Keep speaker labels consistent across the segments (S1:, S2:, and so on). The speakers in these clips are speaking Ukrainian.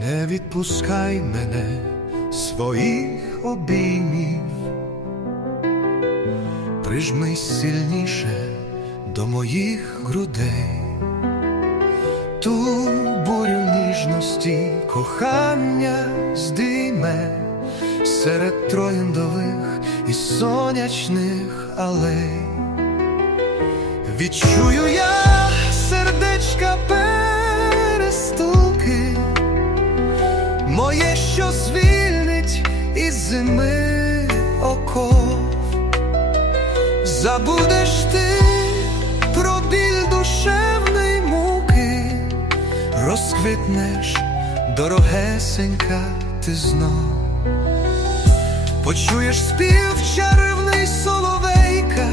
S1: Не відпускай мене своїх обіймів, прижмись сильніше до моїх грудей, ту бурю ніжності кохання здійме серед трояндових і сонячних алей. Відчую я сердечка зими оков. Забудеш ти про біль душевної муки, розквітнеш дорогесенька ти знов. Почуєш спів чарівний соловейка,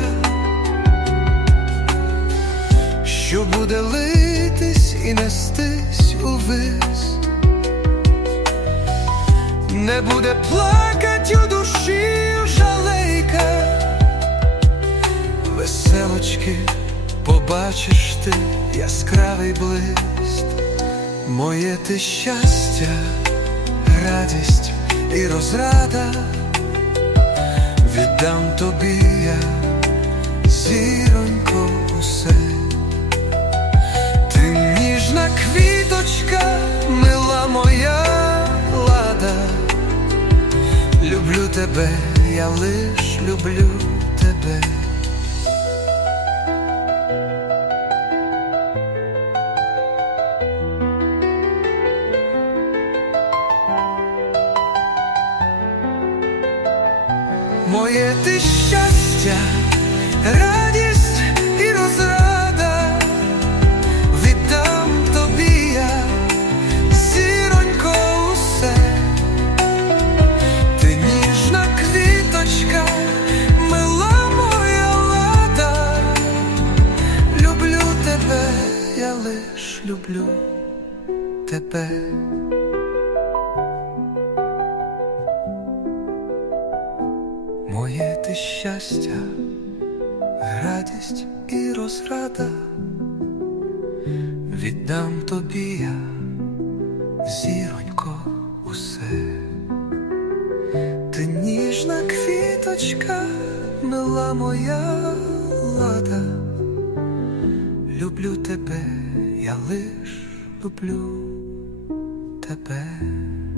S1: що буде литись і нестись не буде плакать у душі жалейка, веселочки, побачиш ти яскравий блист, моє ти щастя, радість і розрада, віддам тобі тебе, я лиш люблю тебе. Моє ти щастя, лиш люблю тебе. Моє ти щастя, радість і розрада, віддам тобі я, зіронько, усе, ти ніжна квіточка, мила моя лада, люблю тебе, я лиш люблю тебе.